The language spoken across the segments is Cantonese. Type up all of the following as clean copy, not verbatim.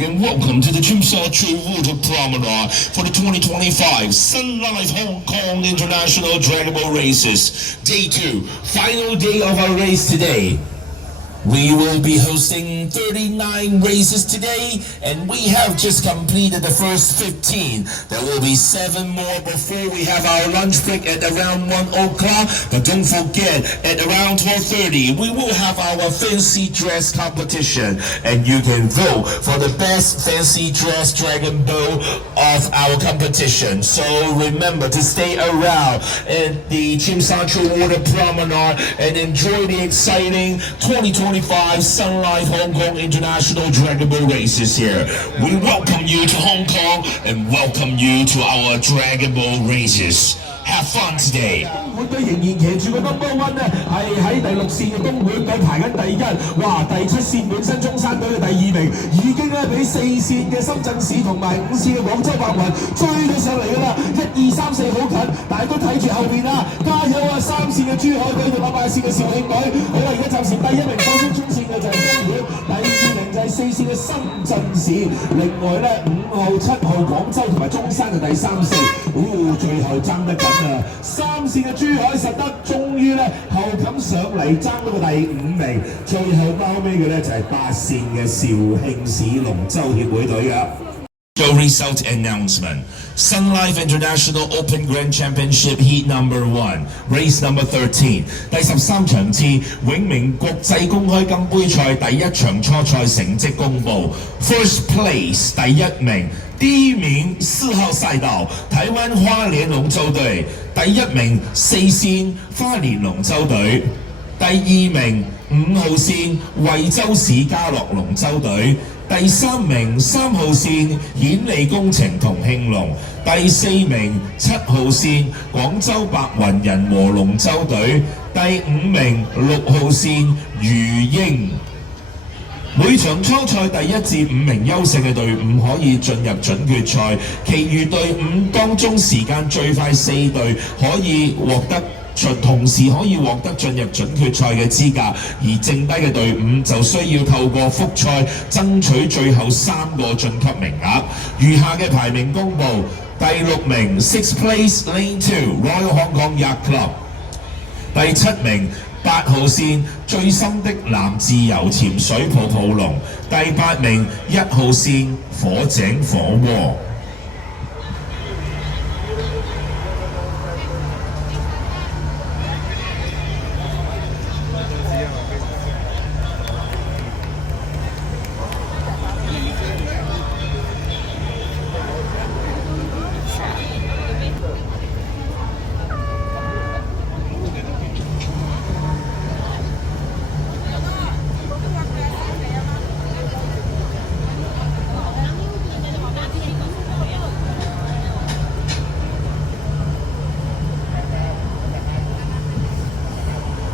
And welcome to the Chimsachu Water Promenade for the 2025 Sun Life Hong Kong International Dragon Boat Races. Day 2, final day of our race today. We will be hosting 39 races today, and we have just completed the first 15. There will be 7 more before we have our lunch break at around 1 o'clock. But don't forget, at around 12:30, we will have our fancy dress competition, and you can vote for the best fancy dress dragon boat of our competition. So remember to stay around at the Tsim Sha Tsui Water Promenade and enjoy the exciting 2025 Sun Life Hong Kong International Dragon Boat Races here. We welcome you to Hong Kong and welcome you to our Dragon Boat Races. Have fun today. 會隊仍然騎住個 number one 咧，係喺第6線嘅東莞隊排緊第1。哇！第7線本身中山隊嘅第2名，已經咧俾4線嘅深圳市同埋5線嘅廣州白雲追咗上嚟㗎啦！1、2、3、4好近，但係都睇住後邊啦！加油啊！3線嘅珠海隊同埋8線嘅肇慶隊。好啦，而家暫時第1名首先衝線嘅就係東莞，第2名就係4線嘅深圳市。另外咧5號、7號廣州同埋中山就第3、4。最後爭得緊啊！3線嘅珠海實德終於咧後冚上嚟爭到個第5名，最後包尾嘅咧就係8線嘅肇慶市龍舟協會隊㗎。Show result announcement. Sun Life International Open Grand Championship Heat Number 1, Race Number 13. 第13場次永明國際公開金杯賽第1場初賽成績公佈 ，First place 第1名。第1名4號賽道台灣花蓮龍舟隊，第1名4線花蓮龍舟隊，第2名5號線惠州市嘉樂龍舟隊。第3名3號線顯利工程同慶龍，第4名7號線廣州白雲人和龍舟隊，第5名6號線魚鷹。每場初賽第1至5名優勝嘅隊伍可以進入準決賽，其餘隊伍當中時間最快4隊可以獲得。同時可以獲得進入準決賽嘅資格，而剩低嘅隊伍就需要透過複賽爭取最後3個晉級名額。餘下嘅排名公佈：第6名 Sixth Place Lane 2 Royal Hong Kong Yacht Club， 第7名8號線最深的藍自由潛水泡泡龍，第8名1號線火井火鍋。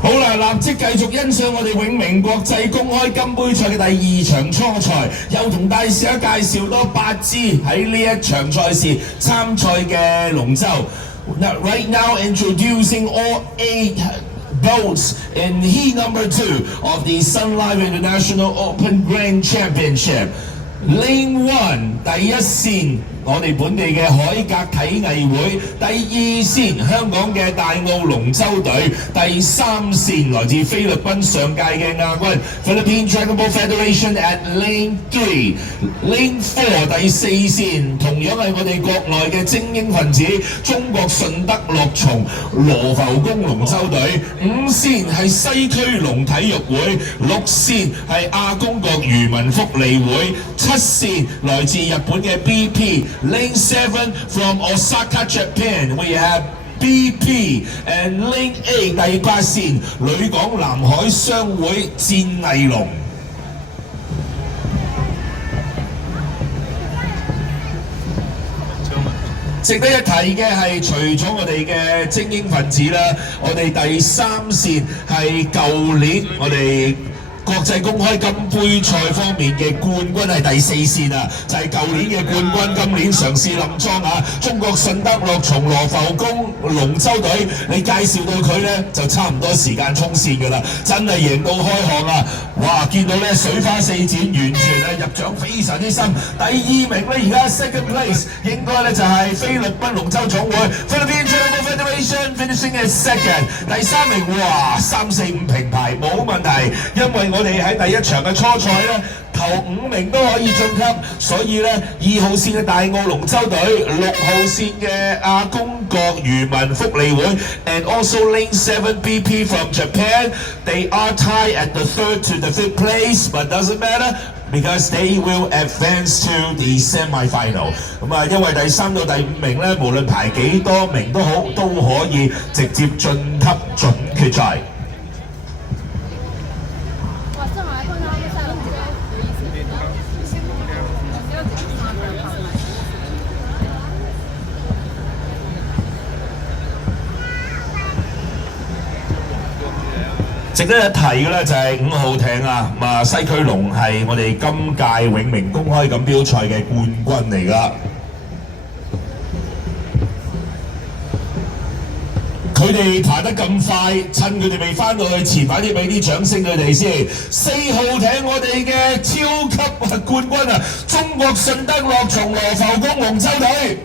好啦，立即繼續欣賞我哋永明國際公開金杯賽嘅第2場初賽，又同大家介紹多8支喺呢一場賽事參賽嘅龍舟。Right now introducing all 8 boats in heat number 2 of the Sun Life International Open Grand Championship. Lane 1第1線我哋本地嘅海格體藝會，第2線香港嘅大澳龍舟隊，第3線來自菲律賓上屆嘅亞軍 Philippine Dragon Boat Federation at Lane 3 Lane 4第4線同樣係我哋國內嘅精英分子中國順德樂松羅浮宮龍舟隊，5線係西區龍體育會，6線係亞公國漁民福利會，7線來自日本嘅 BP Lane 7 from Osaka, Japan. We have BP and Lane 8第8線旅港南海商會戰毅龍。值得一提嘅係，除咗我哋嘅精英分子啦，我哋第3線係舊年我哋國際公開金杯賽方面嘅冠軍係第4線啊，就係舊年嘅冠軍，今年嘗試冧莊啊！中國順德樂從羅浮宮龍舟隊，你介紹到佢咧就差唔多時間衝線㗎啦，真係贏到開項啊！哇，見到咧水花四濺，完全係入獎非常之深。第2名咧而家 second place 應該咧就係菲律賓龍舟總會 Philippine Travel Federation finishing as second。第3名哇3、4、5平排冇問題，因為我哋喺第1場嘅初賽咧。頭5名都可以晉級，所以咧2號線嘅大澳龍舟隊、6號線嘅亞公國漁民福利會 ，and also Lane 7 BP from Japan, they are tied at the 3rd to the 5th place, but doesn't matter because they will advance to the semi-final。咁啊，因為第3到第5名咧，無論排幾多名都好，都可以直接晉級準決賽。值得一提嘅咧就係5號艇啊，西區龍係我哋今屆永明公開錦標賽嘅冠軍嚟㗎。佢哋爬得咁快，趁佢哋未翻到去前，快啲俾啲掌聲佢哋先。4號艇我哋嘅超級冠軍啊，中國順德樂從羅浮宮龍舟隊。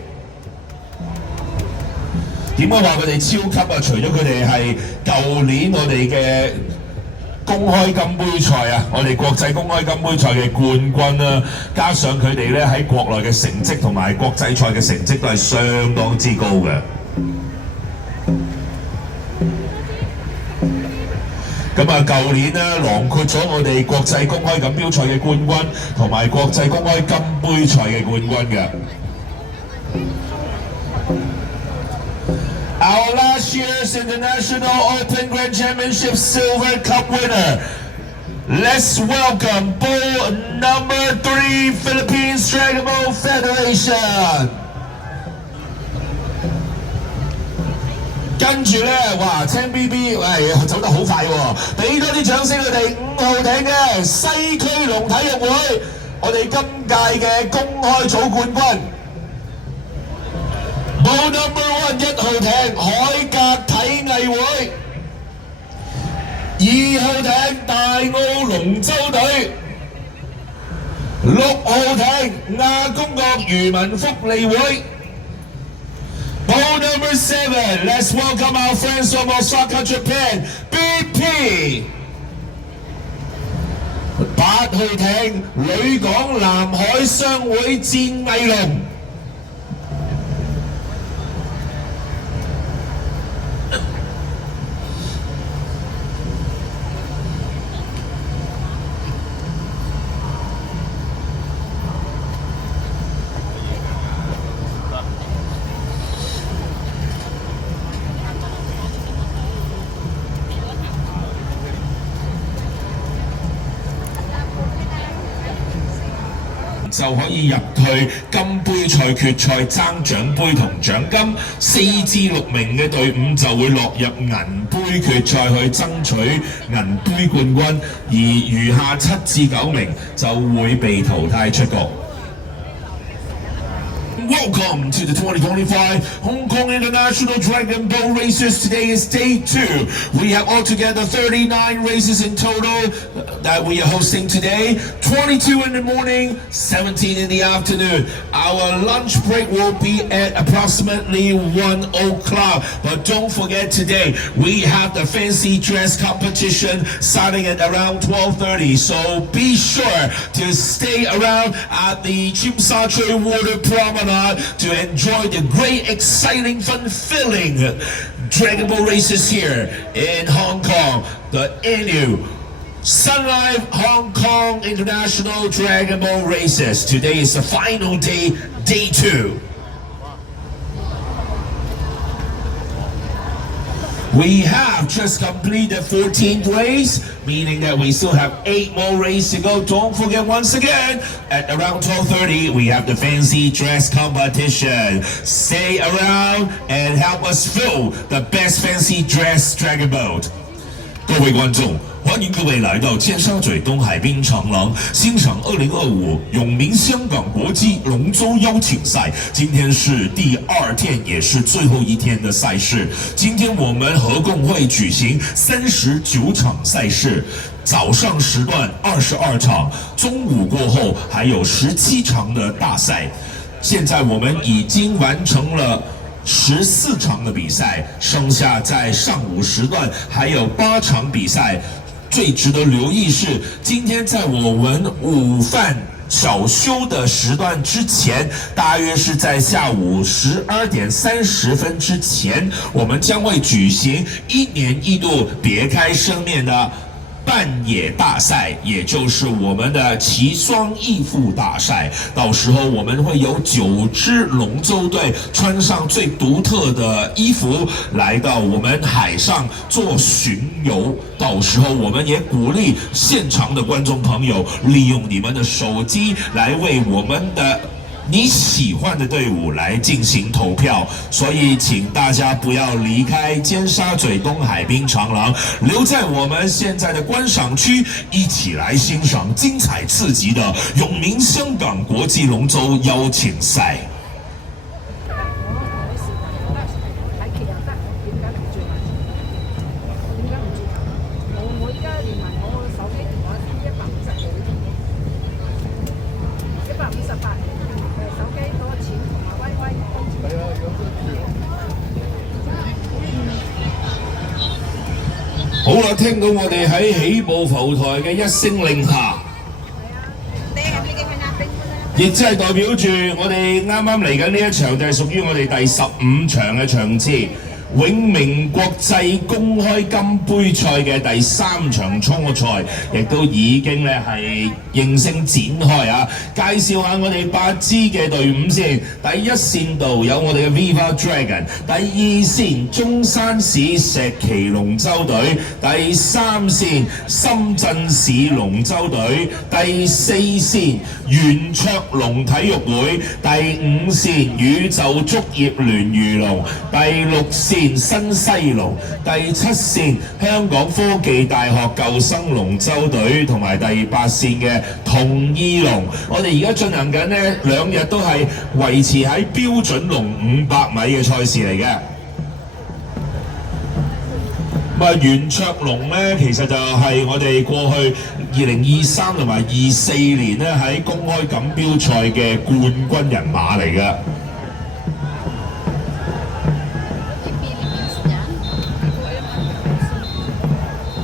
點解話佢哋超級啊？除咗佢哋係舊年我哋嘅公開金杯賽啊，我哋國際公開金杯賽嘅冠軍啦，加上佢哋咧喺國內嘅成績同埋國際賽嘅成績都係相當之高嘅。咁啊，舊年咧囊括咗我哋國際公開錦標賽嘅冠軍同埋國際公開金杯賽嘅冠軍嘅。Our last year's International Open Grand Championship Silver Cup winner. Let's welcome bull number 3 Philippines Dragon Boat Federation. 跟住咧，哇，青 BB， 走得好快喎！俾多啲掌聲佢哋5號艇嘅西區龍體育會，我哋今屆嘅公開組冠軍。Bull number 1 1號艇海格體藝會，2號艇大澳龍舟隊，6號艇亞公國漁民福利會。Bull number 7, let's welcome our friends from Osaka, Japan, BP。8號艇旅港南海商會戰毅龍。就可以入去金杯賽決賽爭獎杯同獎金，4至6名嘅隊伍就會落入銀杯決賽去爭取銀杯冠軍，而餘下7至9名就會被淘汰出局。Welcome to the 2025 Hong Kong International Dragon Boat Races. Today is day 2. We have altogether 39 races in total that we are hosting today. 22 in the morning, 17 in the afternoon. Our lunch break will be at approximately 1 o'clock. But don't forget today, we have the fancy dress competition starting at around 12:30. So be sure to stay around at the Tsim Sha Tsui Water Promenade to enjoy the great, exciting, fun-filling Dragon Boat races here in Hong Kong. The annual Sun Life Hong Kong International Dragon Boat Races. Today is the final day, day 2. We have just completed 14th race, meaning that we still have 8 more races to go. Don't forget, once again, at around 12:30, we have the fancy dress competition. Stay around and help us fill the best fancy dress dragon boat. 各位觀眾，欢迎各位来到尖沙咀东海滨长廊欣赏2025永明香港国际龙舟邀请赛。今天是第2天，也是最后一天的赛事。今天我们合共会举行39场赛事。早上时段22场，中午过后还有17场的大赛。现在我们已经完成了14场的比赛，剩下在上午时段还有8场比赛。最值得留意是，今天在我们午饭小休的时段之前，大约是在下午12点30分之前，我们将会举行1年1度别开生面的半野大赛，也就是我们的奇双异副大赛。到时候我们会有9支龙舟队穿上最独特的衣服，来到我们海上做巡游。到时候我们也鼓励现场的观众朋友利用你们的手机来为我们的你喜欢的队伍来进行投票，所以请大家不要离开尖沙咀东海滨长廊，留在我们现在的观赏区，一起来欣赏精彩刺激的永明香港国际龍舟邀請賽。好啦，聽到我哋喺起步浮台嘅一聲令下，亦即係代表住我哋啱啱嚟緊呢一場就係屬於我哋第15場嘅場次。永明國際公開金杯賽嘅第3場初賽，亦都已經咧係應聲展開啊！介紹下我哋8支嘅隊伍先。第一線度有我哋嘅 Viva Dragon， 第2線中山市石岐龍舟隊，第3線深圳市龍舟隊，第4線圓桌龍體育會，第5線宇宙竹葉聯漁龍，第6線新西龍，第7線香港科技大學救生龍舟隊，同埋第8線嘅同意龍。我哋而家進行緊呢2日都係維持喺標準龍500米嘅賽事嚟嘅。圓桌龍咧，其實就係我哋過去2023同埋24年咧喺公開錦標賽嘅冠軍人馬嚟嘅。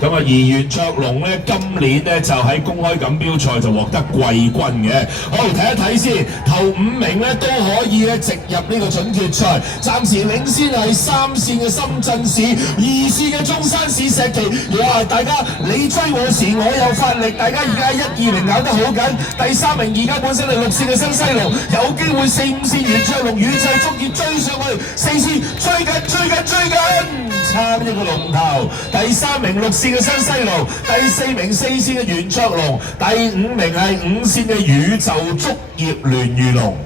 咁而圓桌龍咧，今年咧就喺公開錦標賽就獲得季軍嘅。好，睇一睇先，頭5名咧都可以咧直入呢個準決賽。暫時領先係3線嘅深圳市，2線嘅中山市石岐。哇！大家你追我時，我有發力，大家而家1、2名咬得好緊。第3名而家本身係6線嘅新西龍，有機會4、5線圓桌龍宇宙竹葉追上去，4線追緊，差一個龍頭。第3名6線嘅新西龍，第4名4線嘅圓桌龍，第5名係5線嘅宇宙竹葉聯漁龍。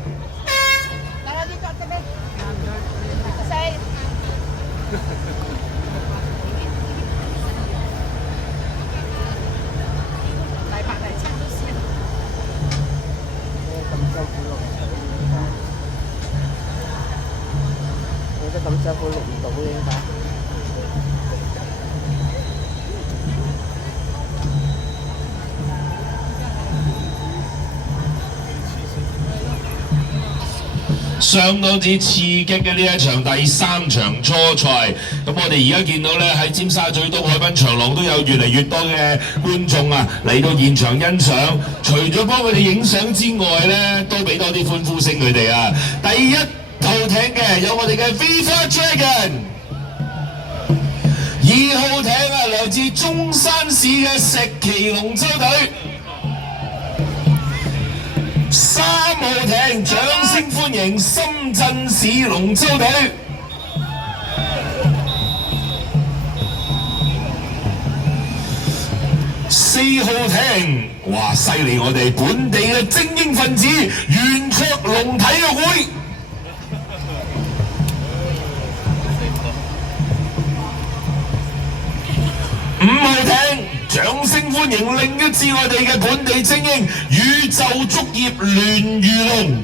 咁辛苦錄唔到嘅應該。相當之刺激嘅呢一場第3場初賽，咁我哋而家見到咧喺尖沙咀東海濱長廊都有越嚟越多嘅觀眾啊嚟到現場欣賞，除咗幫佢哋影相之外咧，都俾多啲歡呼聲佢哋啊！第一號艇嘅有我哋嘅 Viva Dragon， 2號艇啊來自中山市嘅石岐龍舟隊。3號艇掌聲歡迎深圳市龍舟隊。4號艇，哇犀利！我哋本地嘅精英分子圓桌龍體育會。5號艇掌歡迎另一支我哋嘅本地精英宇宙足業聯魚龍。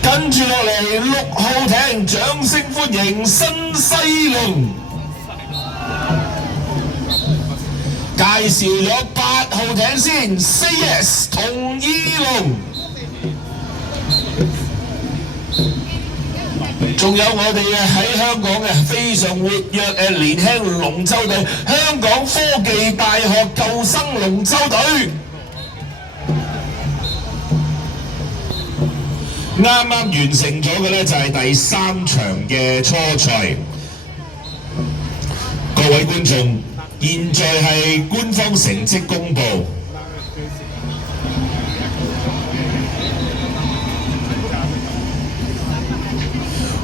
跟住落嚟6號艇，掌聲歡迎新西龍。介紹咗8號艇先 ，Say Yes 同意龍。仲有我哋嘅喺香港嘅非常活躍嘅年輕龍舟隊，香港科技大學舊生龍舟隊。啱啱完成咗嘅呢就係第3場嘅初賽。各位觀眾，現在係官方成績公佈。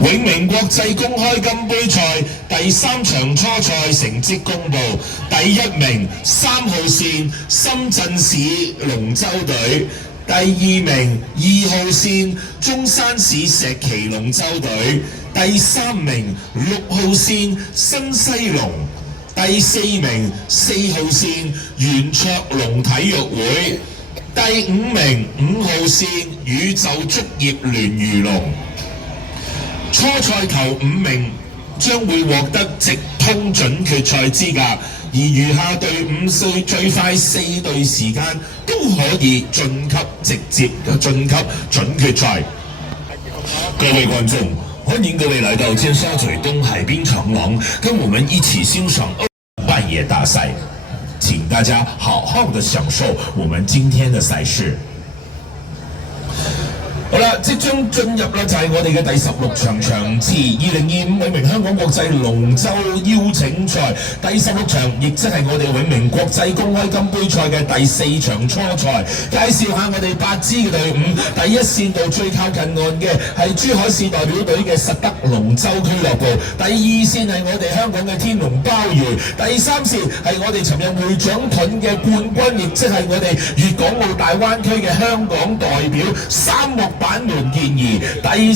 永明國際公開金杯賽第3場初賽成績公佈，第1名3號線深圳市龍舟隊。第2名2號線中山市石岐龍舟隊，第3名6號線新西龍，第4名4號線圓卓龍體育會，第5名5號線宇宙足業聯魚龍。初賽頭5名將會獲得直通準決賽資格，而餘下隊伍最快4隊時間都可以晉級直接晉級準決賽。各位觀眾，歡迎各位來到尖沙咀東海濱長廊，跟我們一起欣賞半夜大賽。請大家好好的享受我們今天的賽事。好啦，即將進入啦，就係我哋嘅第16場場次2025永明香港國際龍舟邀請賽第16場，亦即係我哋永明國際公開金杯賽嘅第4場初賽。介紹下我哋8支嘅隊伍，第一線度最靠近岸嘅係珠海市代表隊嘅實德龍舟俱樂部，第2線係我哋香港嘅天龍鮑魚，第3線係我哋尋日會長盾嘅冠軍，亦即係我哋粵港澳大灣區嘅香港代表三木板門健兒。第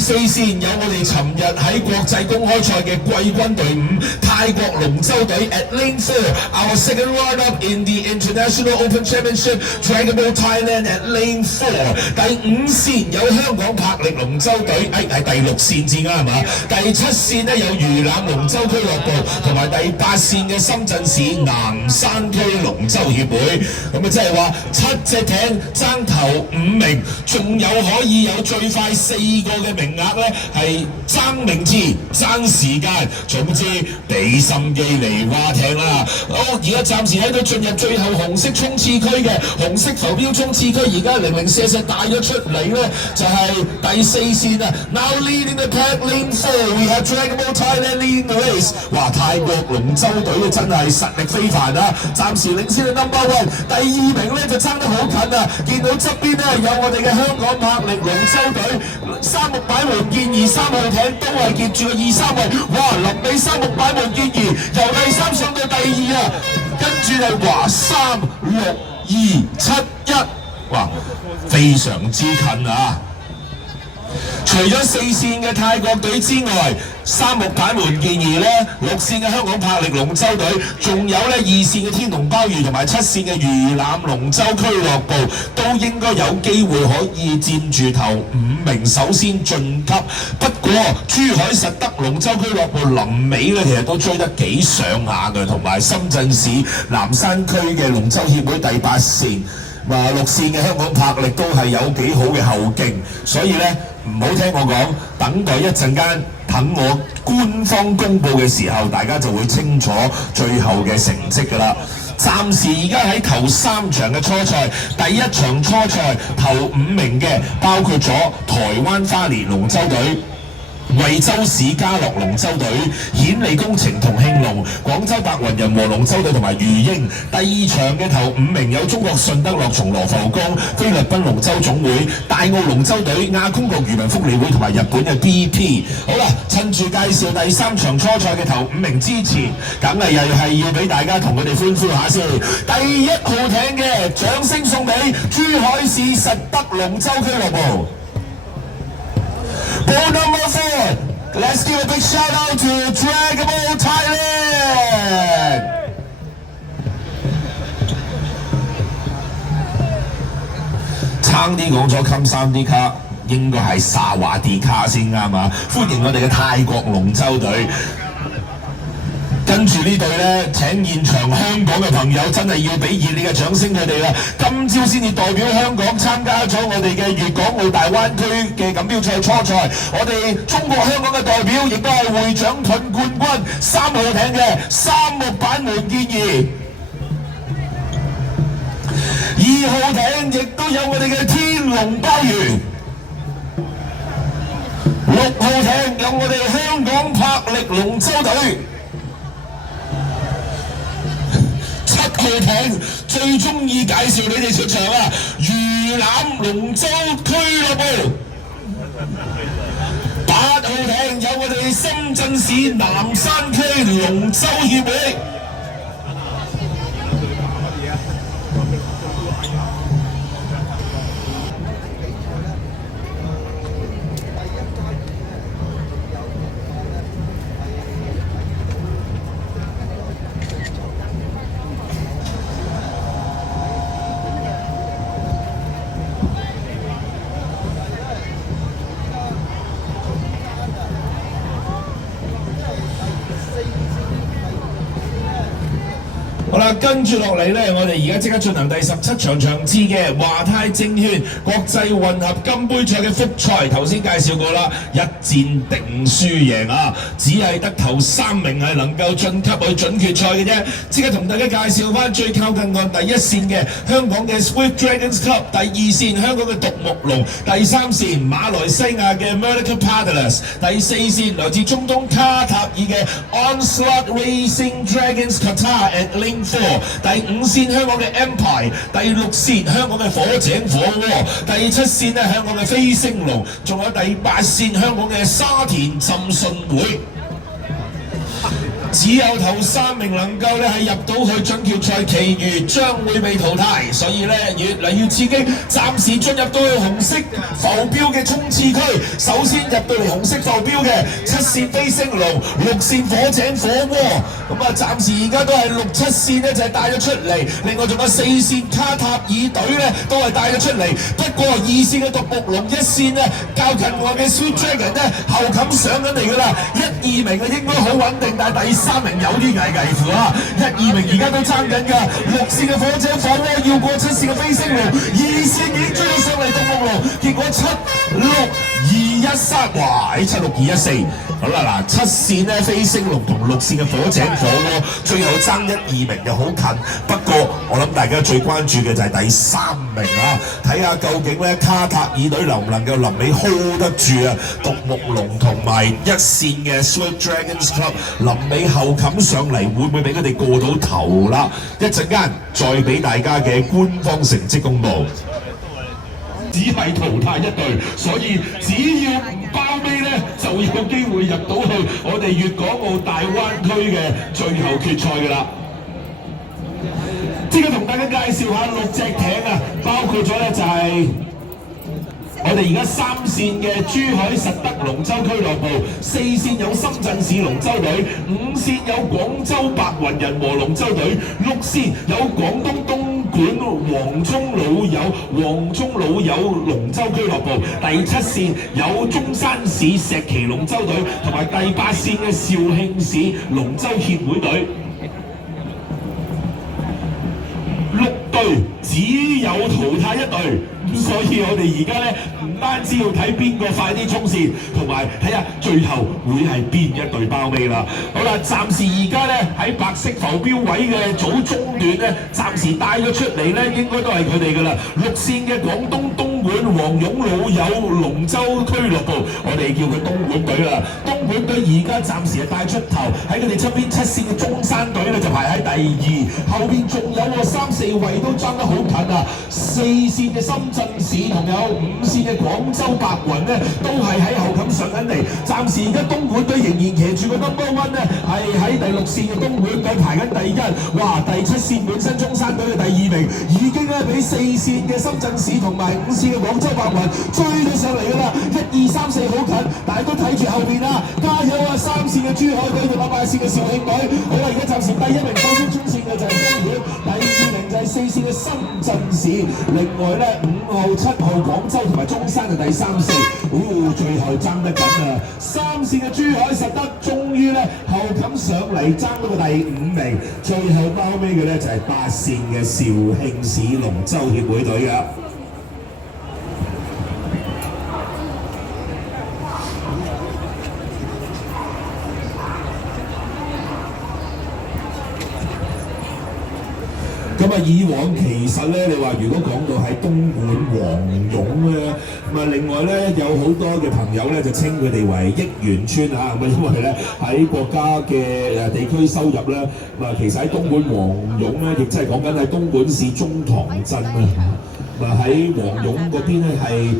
四線有我哋尋日喺國際公開賽嘅季軍隊伍泰國龍舟隊 at Lane 4，our second runner-up in the International Open Championship Dragon Boat Thailand at Lane 4。第5線有香港柏力龍舟隊，係第6線至啱係嘛？第7線呢有魚腩龍舟俱樂部，同埋第8線嘅深圳市南山區龍舟協會。咁啊即係話7隻艇爭頭5名，仲有可以有最快4個嘅名額咧，係爭名次、爭時間，總之俾心機嚟劃艇啦！好，而家暫時喺度進入最後紅色衝刺區嘅紅色浮標衝刺區，而家零零舍舍帶咗出嚟咧，就係第4線啊 ！Now leading the pack lane 4， we have Dragon Boat Thailand leading the race。哇！泰國龍舟隊真係實力非凡啊！暫時領先嘅 number 1，第2名咧就爭得好近啊！見到側邊咧有我哋嘅香港柏力龍舟隊。三木擺門健兒3號艇都係夾住個2、3位，哇！臨尾三木擺門健兒由第3上到第2啊，跟住係話3、6、2、7、1，哇！非常之近啊！除咗4線嘅泰國隊之外，三木板門健兒咧，6線嘅香港柏力龍舟隊，仲有咧2線嘅天龍鮑魚同埋7線嘅魚腩龍舟俱樂部，都應該有機會可以佔住頭5名，首先晉級。不過珠海實德龍舟俱樂部臨尾咧，其實都追得幾上下嘅，同埋深圳市南山區嘅龍舟協會第8線。話6線嘅香港柏力都係有幾好嘅後勁，所以咧唔好聽我講，等待一陣間，等我官方公佈嘅時候，大家就會清楚最後嘅成績㗎啦。暫時而家喺頭3場嘅初賽，第1場初賽頭5名嘅包括咗台灣花蓮龍舟隊。惠州市嘉樂龍舟隊、顯利工程同慶龍、廣州白雲人和龍舟隊同埋魚鷹。第2場嘅頭5名有中國順德樂從羅浮宮、菲律賓龍舟總會、大澳龍舟隊、亞公國漁民福利會同埋日本嘅 BP。好啦，趁住介紹第3場初賽嘅頭5名之前，梗係又係要俾大家同佢哋歡呼下先。第1號艇嘅掌聲送俾珠海市實德龍舟俱樂部。Ball number 4. Let's give a big shout out to Dragon Ball Thailand. 差啲講咗襟三 D 卡，應該係沙華 D 卡先啱啊！歡迎我哋嘅泰國龍舟隊。跟住呢隊呢，請現場香港嘅朋友真係要俾熱烈嘅掌聲佢哋啦！今朝先至代表香港參加咗我哋嘅粵港澳大灣區嘅錦標賽初賽，我哋中國香港嘅代表亦都係會長盾冠軍3號艇嘅三木板門建議，2號艇亦都有我哋嘅天龍鮑魚，6號艇有我哋香港魄力龍舟隊。7號艇最中意介紹你哋出場啊！魚腩龍舟俱樂部。8號艇有我哋深圳市南山區龍舟協會。好啦，跟住落嚟呢，我哋而家即刻進行第17場場次嘅華泰證券國際混合金杯賽嘅複賽。頭先介紹過啦，一戰定輸贏啊，只係得頭3名係能夠晉級去準決賽嘅啫。即刻同大家介紹翻最靠近岸第一線嘅香港嘅 Swift Dragons Club， 第2線香港嘅獨木龍，第3線馬來西亞嘅 Merdeka Paddlers， 第4線來自中東卡塔爾嘅 Onslaught Racing Dragons Qatar and Link 4， 第5線香港嘅 Empire， 第6線香港嘅火井火鍋，第7線咧香港嘅飛星龍，仲有第8線香港嘅沙田浸信會。只有頭3名能夠咧係入到去準決賽，其餘將會被淘汰。所以咧越嚟越刺激，暫時進入到去紅色浮標嘅衝刺區。首先入到嚟紅色浮標嘅7線飛星龍，6線火井火鍋。咁啊，暫時而家都係6、7線咧就係帶咗出嚟，另外仲有4線卡塔爾隊咧都係帶咗出嚟。不過2線嘅獨木龍，1線咧較近岸嘅 Sweet Dragon 咧後冚上緊嚟㗎啦，1、2名啊應該好穩定，但係第3名有啲危乎啊！1、2名而家都爭緊㗎，6線嘅火井火鍋要過7線嘅飛星龍，2線已經追咗上嚟獨木龍，結果7、6、2、1、3，哇！喺7、6、2、1、4，好啦嗱，7線咧飛星龍同6線嘅火井火鍋，最後爭1、2名就好近。不過我諗大家最關注嘅就係第3名啊，睇下究竟咧卡塔爾隊能唔能夠臨尾 hold 得住啊？獨木龍同埋1線嘅 Swift Dragons Club 臨尾後冚上嚟，會唔會俾佢哋過到頭啦？一陣間再俾大家嘅官方成績公佈。只係淘汰1隊，所以只要唔包尾咧，就有機會入到去我哋粵港澳大灣區嘅最後決賽㗎啦。即刻同大家介紹下6隻艇啊，包括咗咧就係我哋而家3線嘅珠海實德龍舟俱樂部，4線有深圳市龍舟隊，5線有廣州白雲人和龍舟隊，6線有廣東東莞黃涌老友龍舟俱樂部，第7線有中山市石岐龍舟隊，同埋第8線嘅肇慶市龍舟協會隊。6隊只有淘汰1隊，所以我哋而家咧唔單止要睇邊個快啲衝線，同埋睇下最後會係邊一隊包尾啦。好啦，暫時而家咧喺白色浮標位嘅組中段咧，暫時帶咗出嚟咧，應該都係佢哋噶啦。6線嘅廣東東莞黃涌老友龍舟俱樂部，我哋叫佢東莞隊啦。東莞隊而家暫時係帶出頭，喺佢哋側邊7線嘅中山隊咧就排喺第2，後邊仲有3、4位都爭得好近啊！4線嘅深圳市同有5線嘅廣州白雲咧，都係喺後冚上緊緊嚟。暫時而家東莞隊仍然騎住個 No.1 咧，係喺第6線嘅東莞隊排緊第1。哇！第7線本身中山隊嘅第2名，已經咧俾4線嘅深圳市同埋5線嘅廣州白雲追咗上嚟㗎啦。1、2、3、4好近，但係都睇住後邊啦，加油啊！3線嘅珠海隊同埋8線嘅肇慶隊。好啦，而家暫時第1名放鬆中線嘅就係東莞，第2名就係4線嘅深圳市。另外咧5號、7號廣州同埋中山就第3、4。最後爭得緊啊！3線嘅珠海實德終於咧後冚上嚟爭到個第5名，最後包尾嘅咧就係8線嘅肇慶市龍舟協會隊㗎。咁啊，以往其實咧，你話如果講到喺東莞黃涌咧，咁啊另外咧有好多嘅朋友咧就稱佢哋為億元村啊，咁啊因為咧喺國家嘅地區收入咧，咁啊其實喺東莞黃涌咧，亦即係講緊喺東莞市中塘鎮啊，咁啊喺黃涌嗰邊咧係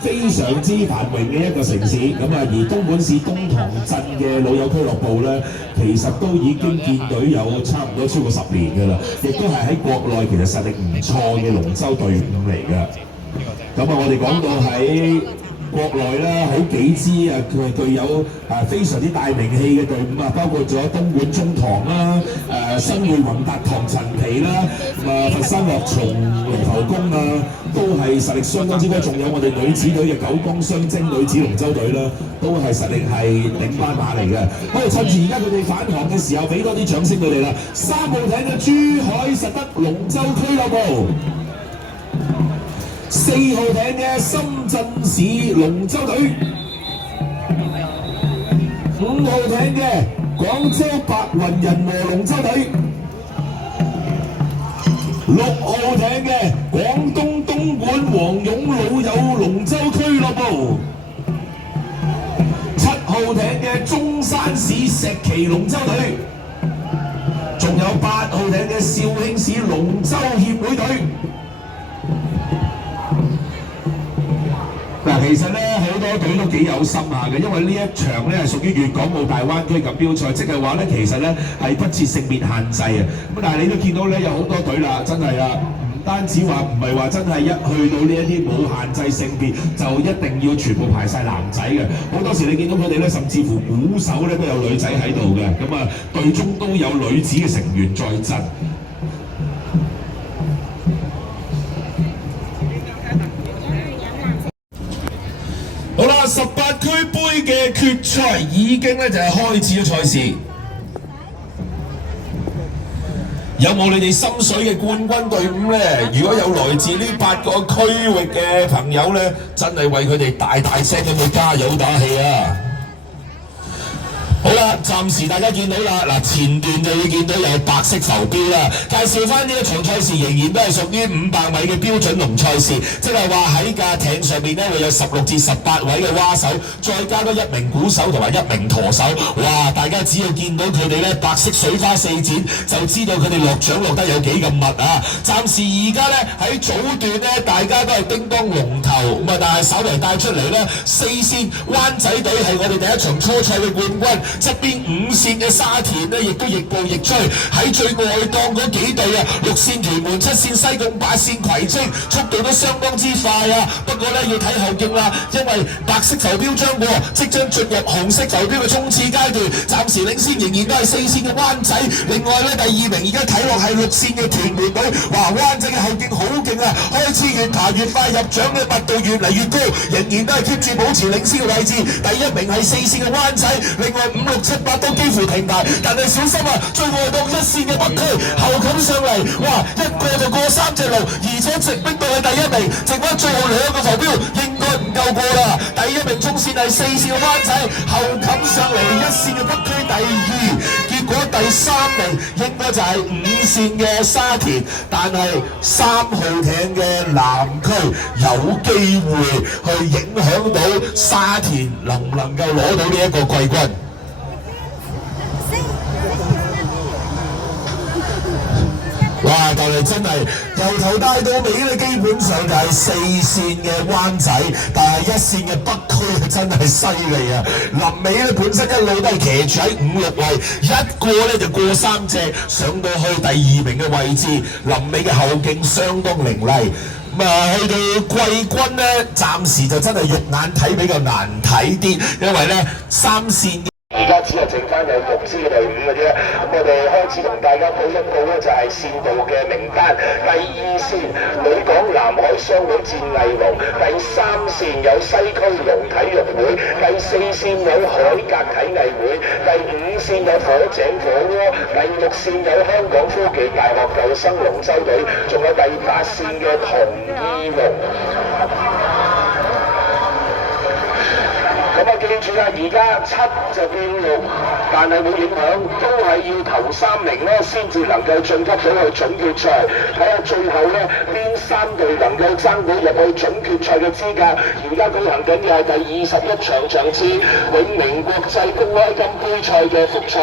非常之繁榮嘅一個城市，咁啊而東莞市東塘鎮嘅老友俱樂部咧，其實都已經建隊有差唔多超過10年㗎啦，亦都係喺國內其實實力唔錯嘅龍舟隊伍嚟㗎。咁啊，我哋講到喺國內啦，好幾支佢具有非常之大名氣嘅隊伍啊，包括咗東莞中塘啦、新會宏達唐陳皮啦、佛山樂從龍頭宮啊，都係實力相當之高。仲有我哋女子隊嘅九江雙晶女子龍舟隊啦，都係實力係頂班馬嚟嘅。好，趁住而家佢哋返航嘅時候，俾多啲掌聲佢哋啦。3號艇嘅珠海實德龍舟俱樂部。4號艇嘅深圳市龍舟隊，5號艇嘅廣州白雲人和龍舟隊，6號艇嘅廣東東莞黃涌老友龍舟俱樂部，7號艇嘅中山市石岐龍舟隊，仲有8號艇嘅肇慶市龍舟協會隊。嗱，其實咧好多隊都幾有心下嘅，因為呢一場咧係屬於粵港澳大灣區錦標賽，即係話咧其實咧係不設性別限制啊。咁但係你都見到咧有好多隊啦，真係啊，唔單止話唔係話真係一去到呢一啲冇限制性別就一定要全部排晒男仔嘅。好多時你見到佢哋咧，甚至乎鼓手咧都有女仔喺度嘅，咁啊隊中都有女子嘅成員在陣。好啦，18區杯嘅決賽已經咧就係開始咗賽事。有冇你哋心水嘅冠軍隊伍呢？如果有來自呢8個區域嘅朋友呢，真係為佢哋大大聲咁去加油打氣啊！好啦，暫時大家見到啦，嗱前段就會見到有白色浮標啦。介紹翻呢一場賽事仍然都係屬於500米嘅標準龍賽事，即係話喺架艇上面咧會有16至18位嘅蛙手，再加多1名鼓手同埋1名舵手。哇！大家只要見到佢哋咧白色水花四濺，就知道佢哋落獎落得有幾咁密啊！暫時而家咧喺早段咧，大家都係叮當龍頭咁啊，但係稍為帶出嚟咧4線灣仔隊係我哋第一場初賽嘅冠軍。側邊5線嘅沙田咧，亦都亦步亦趨。喺最外檔嗰幾隊啊，6線屯門、7線西貢、8線葵青，速度都相當之快啊！不過咧要睇後勁啦，因為白色浮標將過，即將進入紅色浮標嘅衝刺階段。暫時領先仍然都係4線嘅灣仔。另外咧第2名而家睇落係6線嘅屯門隊。哇！灣仔嘅後勁好勁啊，開始越爬越快，入獎嘅密度越嚟越高，仍然都係 keep 住保持領先嘅位置。第1名係4線嘅灣仔，另外5、6、7、8都幾乎平排，但係小心啊！最外檔1線嘅北區後冚上嚟，哇！一個就過3隻路，而且直逼到係第1名，剩翻最後2個浮標應該唔夠過啦。第1名中線係4線嘅灣仔，後冚上嚟1線嘅北區第2，結果第3名應該就係5線嘅沙田，但係3號艇嘅南區有機會去影響到沙田能唔能夠攞到呢一個季軍。哇！但係真係由頭帶到尾咧，基本上就係4線嘅灣仔，但係1線嘅北區真係犀利啊！臨尾咧本身一路都係騎住喺5、6位，一過咧就過3隻，上到去第2名嘅位置，臨尾嘅後勁相當凌厲。去到季軍咧，暫時就真係肉眼睇比較難睇啲，因為咧3線。而家只係剩翻有6支嘅隊伍嘅啫，咁我哋開始同大家報一報咧，就係線道嘅名單。第2線旅港南海商會戰藝龍，第3線有西區龍體育會，第4線有海格體藝會，第5線有火井火鍋，第6線有香港科技大學救生龍舟隊，仲有第8線嘅同意龍。咁啊，記住啦，而家7就變6，但係冇影響，都係要頭3名咧，先至能夠晉級到去準決賽。睇下最後咧邊3隊能夠爭到入去準決賽嘅資格。而家舉行緊嘅係第21場次永明國際公開金杯賽嘅複賽。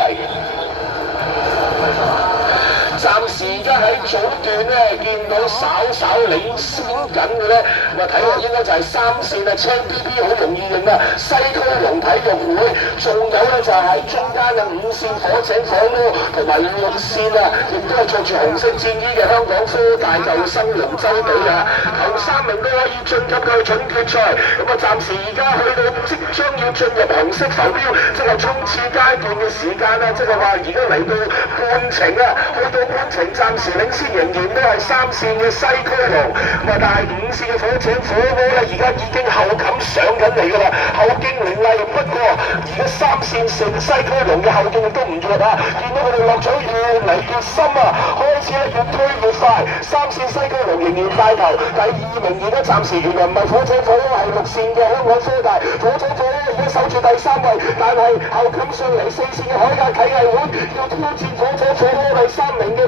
暫時而家喺早段咧見到稍領先緊嘅咧，咁啊睇落應該就係3線啊，青 BB 好容易認啊，西區龍體育會，仲有咧就係喺中間嘅5線火井火鍋，同埋6線啊，亦都係着住紅色戰衣嘅香港科大救生龍舟隊啊，頭3名都可以晉級到準決賽。咁啊，暫時而家去到即將要進入紅色浮標，即係衝刺階段嘅時間啦，即係話而家嚟到半程啊，去到半程暫時領先仍然都係3線嘅西區龍，咁啊但係5線嘅火井火鍋咧，而家已經後冚上緊嚟㗎啦，後勁凌厲。不過而家3線城西區龍嘅後勁亦都唔弱啊，見到佢哋落咗越嚟越深啊，開始咧越推越快。3線西區龍仍然帶頭，第2名而家暫時原來唔係火井火鍋，係6線嘅香港科大，火井火鍋而家守住第3位，但係後冚上嚟4線嘅海格體藝會要挑戰火井火鍋第3名嘅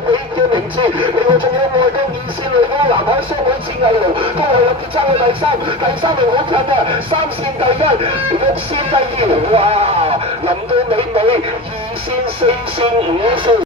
名次，另外仲有外江2線嚟到南海商會戰藝龍，都係諗住爭去第3名好近啊，3線第1，6線第2，哇！臨到尾2線4線5線。